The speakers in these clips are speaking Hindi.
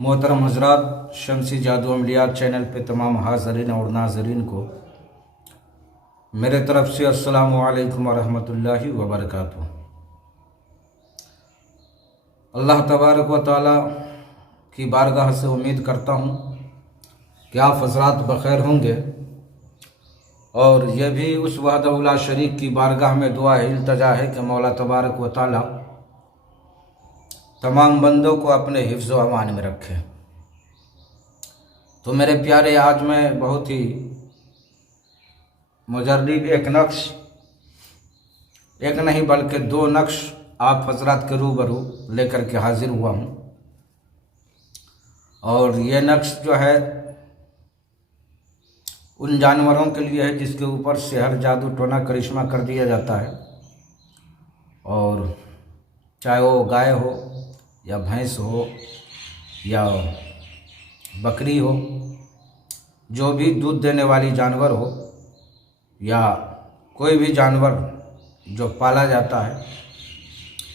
मोहतरम हजरात, शमसी जादू अमलियात चैनल पे तमाम हाज़रीन और नाज़रीन को मेरे तरफ़ से अस्सलामु अलैकुम वरहमतुल्लाहि वबरकातुहू। अल्लाह तबारक व तआला की बारगाह से उम्मीद करता हूँ कि आप हजरात बख़ैर होंगे, और यह भी उस वहदहु ला शरीक की बारगाह में दुआ इल्तजा है कि मौला तबारक व तआला तमाम बंदों को अपने हिफ्ज़ व अमान में रखे। तो मेरे प्यारे, आज मैं बहुत ही मुजर्रिब एक नक्श, एक नहीं बल्कि दो नक्श आप हजरात के रूबरू लेकर के हाजिर हुआ हूँ। और ये नक्श जो है उन जानवरों के लिए है जिसके ऊपर सेहर, जादू, टोना, करिश्मा कर दिया जाता है। और चाहे वो गाय हो या भैंस हो या बकरी हो, जो भी दूध देने वाली जानवर हो या कोई भी जानवर जो पाला जाता है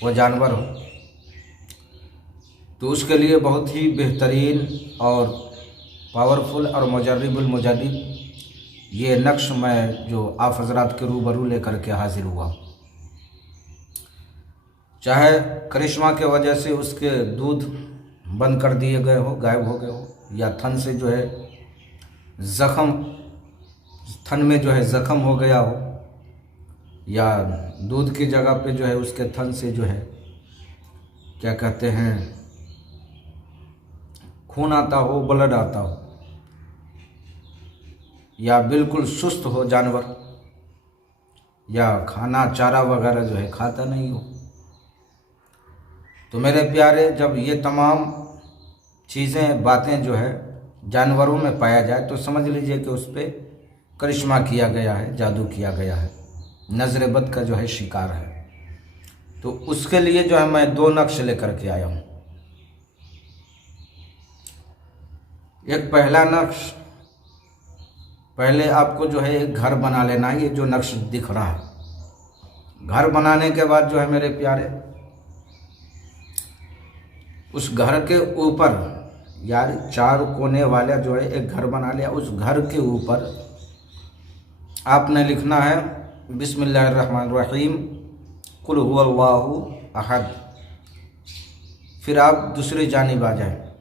वो जानवर हो, तो उसके लिए बहुत ही बेहतरीन और पावरफुल और मुजर्रिबुल मुजर्रिब ये नक्श मैं जो आप हजरात के रूबरू लेकर के हाजिर हुआ। चाहे करिश्मा के वजह से उसके दूध बंद कर दिए गए हो, गायब हो गए हो, या थन से जो है ज़ख़म, थन में जो है ज़ख़म हो गया हो, या दूध की जगह पे जो है उसके थन से जो है क्या कहते हैं खून आता हो, ब्लड आता हो, या बिल्कुल सुस्त हो जानवर, या खाना चारा वगैरह जो है खाता नहीं हो, तो मेरे प्यारे, जब ये तमाम चीज़ें, बातें जो है जानवरों में पाया जाए तो समझ लीजिए कि उस पर करिश्मा किया गया है, जादू किया गया है, नज़र बद का जो है शिकार है। तो उसके लिए जो है मैं दो नक्श लेकर के आया हूँ। एक पहला नक्श, पहले आपको जो है एक घर बना लेना है। ये जो नक्श दिख रहा है, घर बनाने के बाद जो है मेरे प्यारे, उस घर के ऊपर, यार चार कोने वाला जो है एक घर बना लिया, उस घर के ऊपर आपने लिखना है बिस्मिल्लाहिर्रहमानिर्रहीम कुल हुवल्लाहु अहद। फिर आप दूसरी जानिब आ जाए,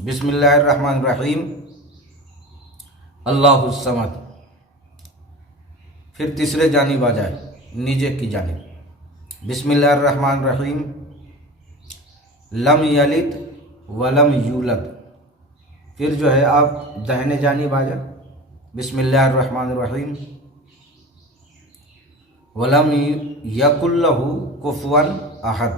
बिस्मिल्लाहिर्रहमानिर्रहीम अल्लाहुस समद। फिर तीसरे जानिब आ जाए, नीचे की जानिब, बिस्मिल्लाहिर्रहमानिर्रहीम लम यलिद वलम यूलद। फिर जो है आप दाहिने जानिब आ जाए, बिस्मिल्लाहिर्रहमानिर्रहीम वलम यकुल्लहु कुफुवन अहद।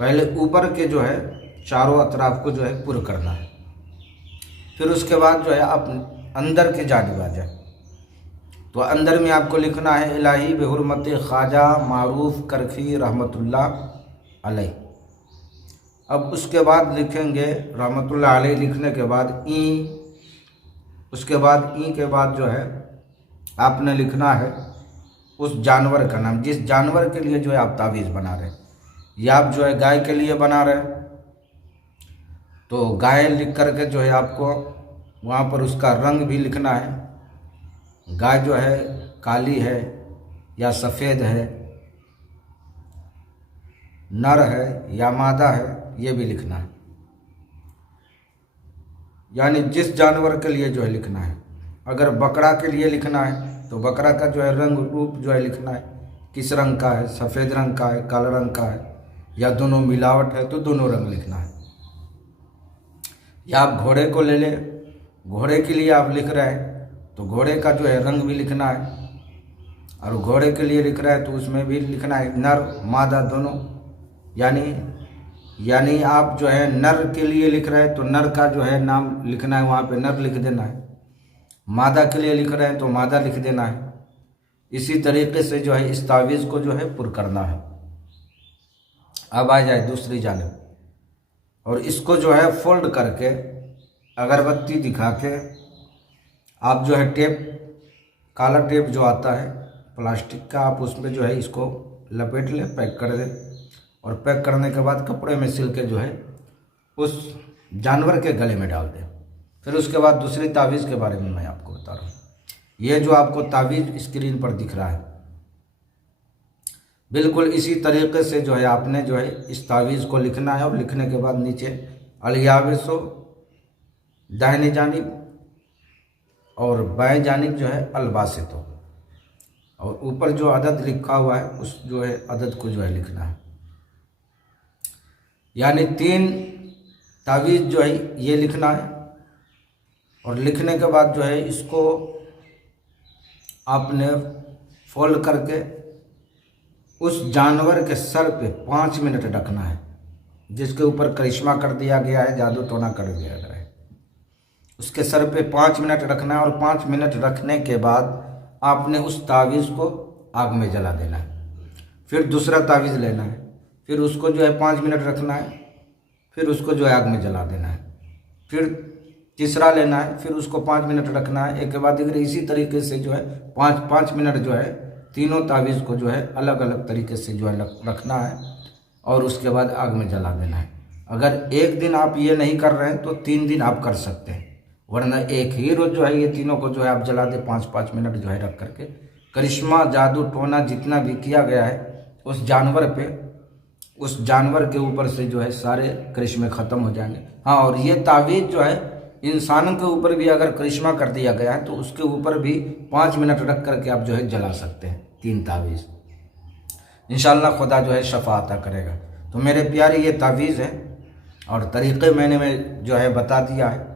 पहले ऊपर के जो है चारों अतराफ को जो है पुर करना है। फिर उसके बाद जो है आप अंदर के जानिब आ जाए, तो अंदर में आपको लिखना है इलाही बेहुरमत ख्वाजा मारूफ करखी रहमतुल्लाह अलैह। अब उसके बाद लिखेंगे रहमतुल्लाह अलैह, लिखने के बाद ई, उसके बाद ई के बाद जो है आपने लिखना है उस जानवर का नाम, जिस जानवर के लिए जो है आप तावीज़ बना रहे हैं। या आप जो है गाय के लिए बना रहे हैं तो गाय लिख करके जो है आपको वहाँ पर उसका रंग भी लिखना है। गाय जो है काली है या सफ़ेद है, नर है या मादा है, ये भी लिखना है। यानी जिस जानवर के लिए जो है लिखना है। अगर बकरा के लिए लिखना है तो बकरा का जो है रंग रूप जो है लिखना है, किस रंग का है, सफ़ेद रंग का है, काला रंग का है, या दोनों मिलावट है तो दोनों रंग लिखना है। या आप घोड़े को ले ले, घोड़े के लिए आप लिख रहे हैं तो घोड़े का जो है रंग भी लिखना है, और घोड़े के लिए लिख रहे हैं तो उसमें भी लिखना है नर मादा दोनों। यानी आप जो है नर के लिए लिख रहे हैं तो नर का जो है नाम लिखना है, वहाँ पे नर लिख देना है। मादा के लिए लिख रहे हैं तो मादा लिख देना है। इसी तरीके से जो है इस तावीज़ को जो है पुर करना है। अब आ जाए दूसरी जानिब, और इसको जो है फोल्ड करके अगरबत्ती दिखा के आप जो है टेप, काला टेप जो आता है प्लास्टिक का, आप उसमें जो है इसको लपेट लें, पैक कर दें। और पैक करने के बाद कपड़े में सिल के जो है उस जानवर के गले में डाल दें। फिर उसके बाद दूसरी तावीज़ के बारे में मैं आपको बता रहा हूँ। ये जो आपको तावीज़ स्क्रीन पर दिख रहा है, बिल्कुल इसी तरीके से जो है आपने जो है इस तावीज़ को लिखना है। और लिखने के बाद नीचे अलियाविसो दाहिनी जानिब और बाएं जानिब जो है अलबासितो, और ऊपर जो अदद लिखा हुआ है उस जो है अदद को जो है लिखना है। यानी 3 तावीज़ जो है ये लिखना है। और लिखने के बाद जो है इसको आपने फोल्ड करके उस जानवर के सर पे 5 मिनट रखना है, जिसके ऊपर करिश्मा कर दिया गया है, जादू टोना कर दिया गया है। उसके सर पे 5 मिनट रखना है। और 5 मिनट रखने के बाद आपने उस तावीज़ को आग में जला देना है। फिर दूसरा तावीज़ लेना है, फिर उसको जो है 5 मिनट रखना है, फिर उसको जो है आग में जला देना है। फिर तीसरा लेना है, फिर उसको 5 मिनट रखना है। एक के बाद एक इसी तरीके से जो है 5-5 मिनट जो है तीनों तावीज़ को जो है अलग अलग तरीके से जो है रखना है और उसके बाद आग में जला देना है। अगर एक दिन आप ये नहीं कर रहे हैं तो 3 दिन आप कर सकते हैं, वरना एक ही रोज़ जो है ये तीनों को जो है आप जला दें 5-5 मिनट जो है रख करके। करिश्मा जादू टोना जितना भी किया गया है उस जानवर पे, उस जानवर के ऊपर से जो है सारे करिश्मे ख़त्म हो जाएंगे। हाँ, और ये तावीज़ जो है इंसानों के ऊपर भी अगर करिश्मा कर दिया गया है तो उसके ऊपर भी 5 मिनट रख करके आप जो है जला सकते हैं 3 तावीज़। इंशाअल्लाह खुदा जो है शफा अता करेगा। तो मेरे प्यारे ये तावीज़ है और तरीक़े मैंने जो है बता दिया है।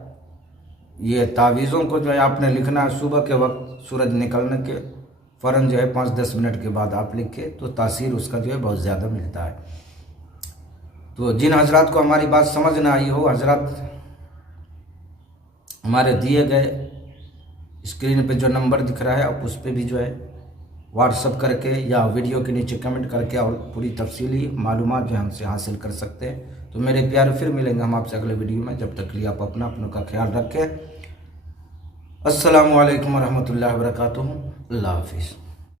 ये तावीज़ों को जो है आपने लिखना है सुबह के वक्त सूरज निकलने के फ़ौरन जो है 5-10 मिनट के बाद आप लिखे तो तासीर उसका जो है बहुत ज़्यादा मिलता है। तो जिन हजरात को हमारी बात समझ ना आई हो, हजरात हमारे दिए गए स्क्रीन पे जो नंबर दिख रहा है आप उस पर भी जो है व्हाट्सअप करके या वीडियो के नीचे कमेंट करके और पूरी तफसीली मालूमात जो हमसे हासिल कर सकते हैं। तो मेरे प्यारे फिर मिलेंगे हम आपसे अगले वीडियो में। जब तक के लिए आप अपनों का ख्याल रखें। अस्सलामु अलैकुम वरहमतुल्लाहि वबरकातुहू। अल्लाह हाफिज़।